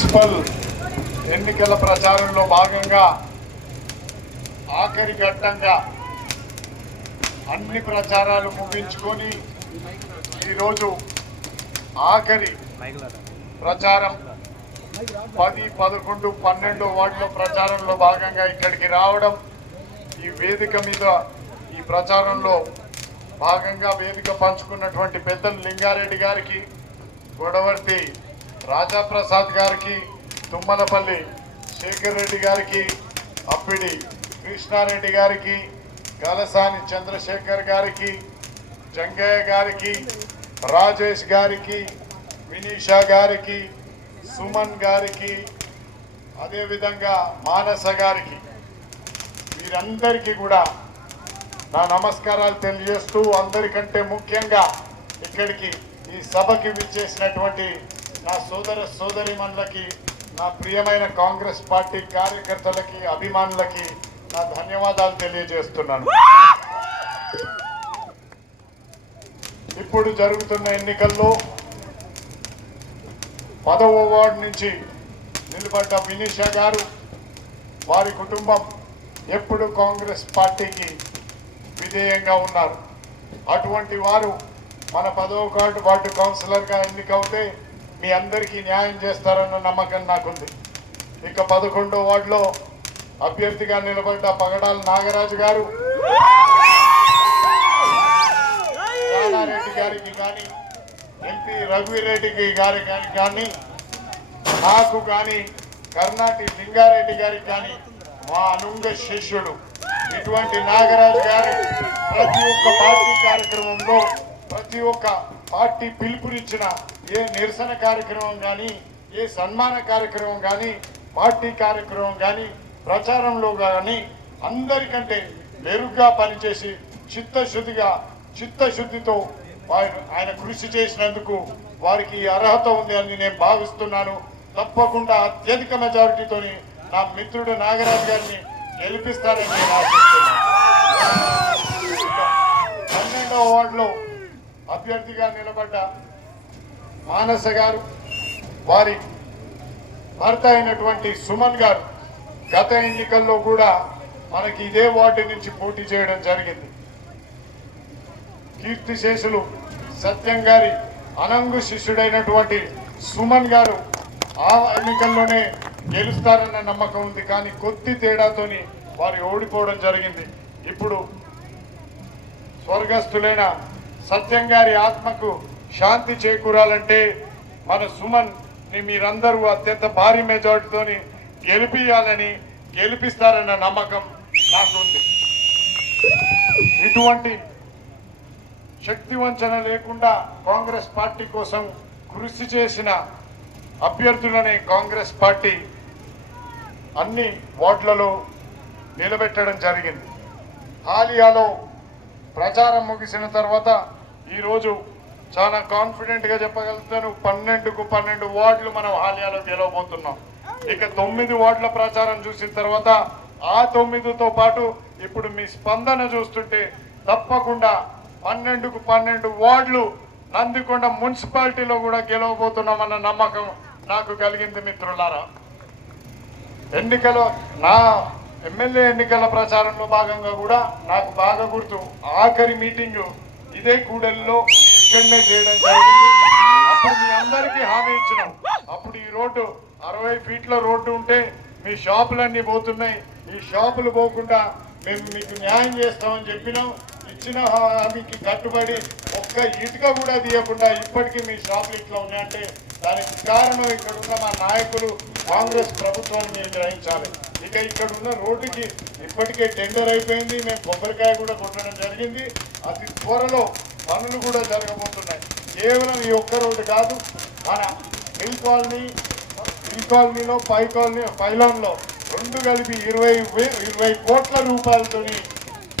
Municipal ఎన్నికల ప్రచారంలో భాగంగా ఆఖరి ఘట్టంగా అన్ని ప్రచారాలు ముగించుకొని ఈరోజు ఆఖరి ప్రచారం 10, 11, 12 వార్డుల ప్రచారంలో భాగంగా ఇక్కడికి రావడం, ఈ వేదిక మీద ఈ ప్రచారంలో భాగంగా వేదిక పంచుకున్నటువంటి పెద్దలు లింగారెడ్డి గారికి, గొడవర్తి రాజాప్రసాద్ గారికి, తుమ్మలపల్లి శేఖర్ రెడ్డి గారికి, అప్పిడి కృష్ణారెడ్డి గారికి, కలసాని చంద్రశేఖర్ గారికి, జంగయ్య గారికి, రాజేష్ గారికి, వినీషా గారికి, సుమన్ గారికి, అదేవిధంగా మానస గారికి, వీరందరికీ కూడా నా నమస్కారాలు తెలియజేస్తూ, అందరికంటే ముఖ్యంగా ఇక్కడికి ఈ సభకి విచ్చేసినటువంటి నా సోదర సోదరీమణులకి, నా ప్రియమైన కాంగ్రెస్ పార్టీ కార్యకర్తలకి, అభిమానులకి నా ధన్యవాదాలు తెలియజేస్తున్నాను. ఇప్పుడు జరుగుతున్న ఎన్నికల్లో 10వ వార్డు నుంచి నిలబడ్డ వినీషా గారు, వారి కుటుంబం ఎప్పుడు కాంగ్రెస్ పార్టీకి విధేయంగా ఉన్నారు. అటువంటి వారు మన 10వ వార్డు కౌన్సిలర్గా ఎన్నికవుతే మీ అందరికీ న్యాయం చేస్తారన్న నమ్మకం నాకుంది. ఇక 11వ వార్డులో అభ్యర్థిగా నిలబడ్డ పగడాల నాగరాజు గారు, రామారెడ్డి గారికి కానీ, ఎంపీ రఘువీరెడ్డి గారికి కానీ, నాకు కానీ, కర్ణాటి లింగారెడ్డి గారికి కానీ, మా అనుంగ శిష్యుడు ఇటువంటి నాగరాజు గారు ప్రతి ఒక్క పార్టీ కార్యక్రమంలో, ప్రతి ఒక్క పార్టీ పిలుపునిచ్చిన ఏ నిరసన కార్యక్రమం కానీ, ఏ సన్మాన కార్యక్రమం కానీ, పార్టీ కార్యక్రమం కానీ, ప్రచారంలో కానీ అందరికంటే మెరుగ్గా పనిచేసి చిత్తశుద్ధితో ఆయన కృషి చేసినందుకు వారికి అర్హత ఉంది అని నేను భావిస్తున్నాను. తప్పకుండా అత్యధిక మెజారిటీతోని నా మిత్రుడు నాగరాజు గారిని గెలిపిస్తారని నేను ఆశిస్తున్నాను. 12వ వార్డులో అభ్యర్థిగా నిలబడ్డ మానస గారు, వారి భర్త అయినటువంటి సుమన్ గారు గత ఎన్నికల్లో కూడా మనకి ఇదే వార్డు నుంచి పోటీ చేయడం జరిగింది. కీర్తిశేషులు సత్యం గారి అనంగు శిష్యుడైనటువంటి సుమన్ గారు ఆ ఎన్నికల్లోనే గెలుస్తారన్న నమ్మకం ఉంది. కానీ కొద్ది తేడాతోని వారు ఓడిపోవడం జరిగింది. ఇప్పుడు స్వర్గస్థులైన సత్యం గారి ఆత్మకు శాంతి చేకూరాలంటే మన సుమన్ ని మీరందరూ అత్యంత భారీ మెజార్టీతోని గెలిపిస్తారన్న నమ్మకం నాకుంది. ఇటువంటి శక్తి వంచన లేకుండా కాంగ్రెస్ పార్టీ కోసం కృషి చేసిన అభ్యర్థులనే కాంగ్రెస్ పార్టీ అన్ని వార్డులలో నిలబెట్టడం జరిగింది. హాలియాలో ప్రచారం ముగిసిన తర్వాత ఈరోజు చాలా కాన్ఫిడెంట్గా చెప్పగలుగుతాను, 12కు 12 వార్డులు మనం హాలియాలో గెలవబోతున్నాం. ఇక 9 వార్డుల ప్రచారం చూసిన తర్వాత ఆ 9తో పాటు ఇప్పుడు మీ స్పందన చూస్తుంటే తప్పకుండా 12కు 12 వార్డులు నందికొండ మున్సిపాలిటీలో కూడా గెలవబోతున్నామన్న నమ్మకం నాకు కలిగింది. మిత్రులారా, నా ఎమ్మెల్యే ఎన్నికల ప్రచారంలో భాగంగా కూడా నాకు బాగా గుర్తు, ఆఖరి మీటింగు ఇదే కూడలిలో ఇక్కడనే చేయడం జరిగింది. అప్పుడు మీ అందరికీ హామీ ఇచ్చినాం. అప్పుడు ఈ రోడ్డు 60 ఫీట్ల రోడ్డు ఉంటే మీ షాపులన్నీ పోతున్నాయి, ఈ షాపులు పోకుండా మేము మీకు న్యాయం చేస్తామని చెప్పినాం. ఇచ్చిన హామీకి కట్టుబడి ఒక్క ఇటుక కూడా తీయకుండా ఇప్పటికీ మీ షాపులు ఇట్లా ఉన్నాయంటే దానికి కారణం ఇక్కడ ఉన్న మా నాయకులు, కాంగ్రెస్ ప్రభుత్వాన్ని మీరు గ్రహించాలి. ఇక ఇక్కడ ఉన్న రోడ్డుకి ఇప్పటికే టెండర్ అయిపోయింది, మేము కొబ్బరికాయ కూడా కొట్టడం జరిగింది. అతి త్వరలో పనులు కూడా జరగబోతున్నాయి. కేవలం ఈ ఒక్క రోడ్డు కాదు, మన హిల్ కాలనీలో పైలాన్లో 2 కలిపి 20 కోట్ల రూపాయలతోని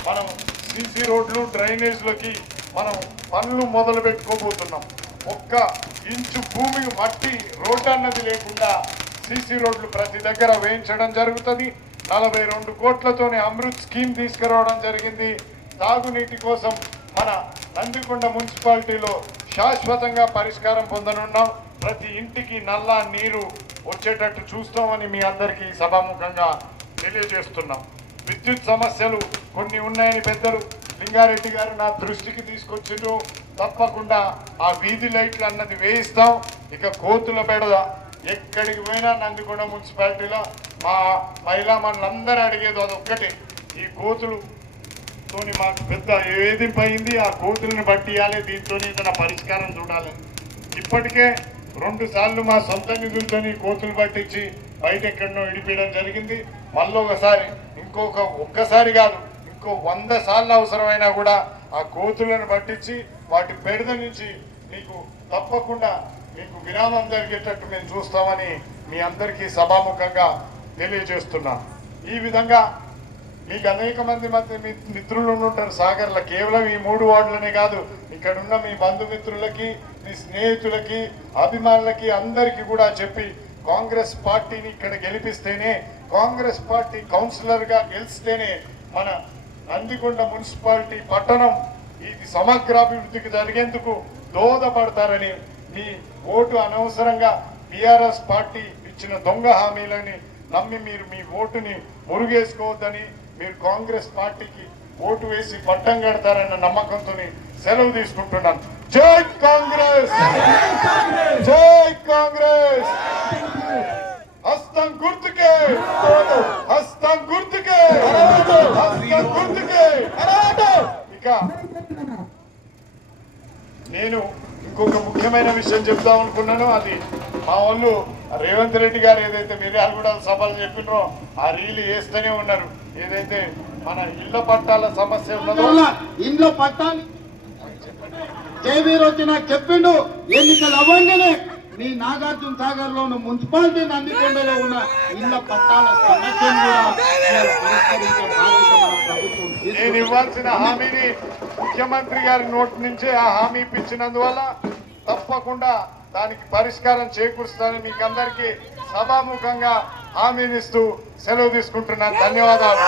మనం సీసీ రోడ్లు, డ్రైనేజ్లకి మనం పనులు మొదలు పెట్టుకోబోతున్నాం. ఒక్క ఇంచు భూమి మట్టి రోడ్డు అన్నది లేకుండా సీసీ రోడ్లు ప్రతి దగ్గర వేయించడం జరుగుతుంది. 42 కోట్లతోనే అమృత్ స్కీమ్ తీసుకురావడం జరిగింది. తాగునీటి కోసం మన నందికొండ మున్సిపాలిటీలో శాశ్వతంగా పరిష్కారం పొందనున్నాం. ప్రతి ఇంటికి నల్ల నీరు వచ్చేటట్టు చూస్తామని మీ అందరికీ సభాముఖంగా తెలియజేస్తున్నాం. విద్యుత్ సమస్యలు కొన్ని ఉన్నాయని పెద్దలు లింగారెడ్డి గారు నా దృష్టికి తీసుకొచ్చిండ్రు. తప్పకుండా ఆ వీధి లైట్లు అన్నది వేయిస్తాం. ఇక కోతుల బెడద ఎక్కడికి పోయినా నందికొండ మున్సిపాలిటీలో మా మహిళా మనందరూ అడిగేది అదొక్కటే, ఈ కోతులుతోని మాకు పెద్ద వేధింపయింది, ఆ కోతులను బట్టి ఇవ్వాలి, దీంతో ఏదైనా పరిష్కారం చూడాలి. ఇప్పటికే 2 సార్లు మా సొంత నిధులతోని కోతులు పట్టించి బయట ఎక్కడనో ఇడిపించడం జరిగింది. మళ్ళీ ఒక్కసారి కాదు, ఇంకో 100 సార్లు అవసరమైనా కూడా ఆ కోతులను పట్టించి వాటి బెడద నుంచి మీకు తప్పకుండా మీకు విరామం జరిగేటట్టు మేము చూస్తామని మీ అందరికీ సభాముఖంగా తెలియజేస్తున్నాం. ఈ విధంగా మీకు అనేక మంది మిత్రులు ఉంటారు సాగర్లో. కేవలం ఈ 3 వార్డులనే కాదు, ఇక్కడున్న మీ బంధుమిత్రులకి, మీ స్నేహితులకి, అభిమానులకి అందరికీ కూడా చెప్పి కాంగ్రెస్ పార్టీని ఇక్కడ గెలిపిస్తేనే, కాంగ్రెస్ పార్టీ కౌన్సిలర్గా గెలిస్తేనే మన నందికొండ మున్సిపాలిటీ పట్టణం ఇది సమగ్రాభివృద్ధికి జరిగేందుకు దోహదపడతారని, మీ ఓటు అనవసరంగా టీఆర్ఎస్ పార్టీ ఇచ్చిన దొంగ హామీలని నమ్మి మీరు మీ ఓటుని మురుగేసుకోవద్దని, మీరు కాంగ్రెస్ పార్టీకి ఓటు వేసి పట్టం కడతారన్న నమ్మకంతో సెలవు తీసుకుంటున్నాను. జై కాంగ్రెస్, జై కాంగ్రెస్. హస్తం గుర్తుకే, హస్తం గుర్తుకే, హస్తం గుర్తుకే. ఇక నేను ఇంకొక ముఖ్యమైన విషయం చెప్దాం అనుకున్నాను. అది మా వాళ్ళు రేవంత్ రెడ్డి గారు ఏదైతే మిర్యాలగూడ సభలు చెప్పినో ఆ రీలు వేస్తూనే ఉన్నారు. ఏదైతే మన ఇళ్ల పట్టాల సమస్య ఉన్నదో, ఇంట్లో పట్టాలి జయవీర్ వచ్చి నాకు చెప్పిండు, ఎన్నికలు అవ్వంగానే మీ నాగార్జున సాగర్ లో ఉన్న మున్సిపాలిటీ నందికొండలో ఉన్న ఇళ్ల పట్టాల సమస్యను కూడా పరిష్కరించే బాధ్యత మన ప్రభుత్వం. నేను ఇవ్వాల్సిన హామీని ముఖ్యమంత్రి గారి నోటి నుంచే ఆ హామీ ఇప్పించినందువల్ల తప్పకుండా దానికి పరిష్కారం చేకూరుస్తానని మీకు అందరికీ సభాముఖంగా హామీనిస్తూ సెలవు తీసుకుంటున్నాను. ధన్యవాదాలు.